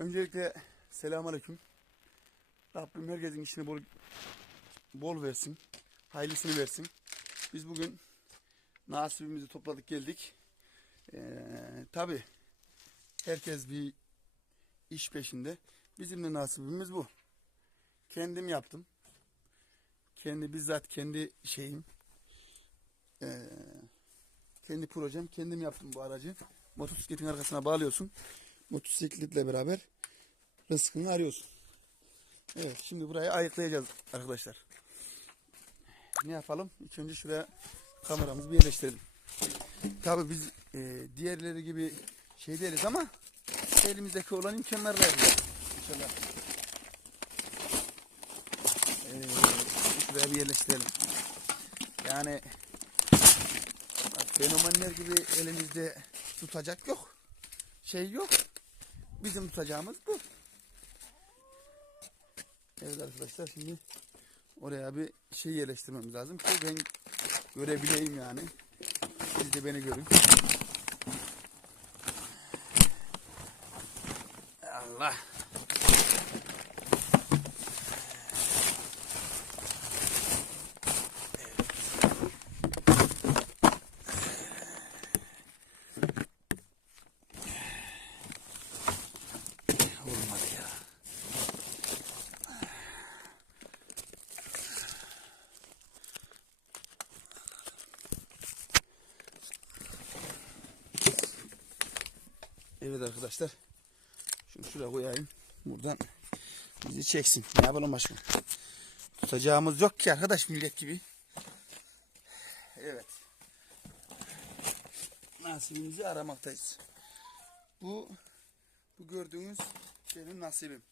Öncelikle selamünaleyküm. Rabbim herkesin işini bol bol versin. Hayırlısını versin. Biz bugün nasibimizi topladık geldik. Ee, Tabi herkes bir iş peşinde. Bizim de nasibimiz bu. Kendim yaptım. Kendi bizzat kendi şeyim. Ee, kendi projem. Kendim yaptım bu aracı. Motosikletin arkasına bağlıyorsun. Motosikletle beraber rızkını arıyorsun. Evet şimdi burayı ayıklayacağız arkadaşlar. Ne yapalım? İlk önce şuraya kameramızı bir yerleştirelim. Tabii biz e, diğerleri gibi şey değiliz ama elimizdeki olan imkanlarla yapıyoruz. İnşallah. E, şuraya bir yerleştirelim. Yani fenomenler gibi elimizde tutacak yok. Şey yok. Bizim tutacağımız bu. Evet arkadaşlar şimdi oraya bir şey yerleştirmemiz lazım ki ben görebileyim yani. Siz de beni görün. Allah. Evet arkadaşlar. Şunu şuraya koyayım. Buradan bizi çeksin. Ne yapalım başka? Tutacağımız yok ki arkadaş millet gibi. Evet. Nasibimizi aramaktayız. Bu bu gördüğünüz benim nasibim.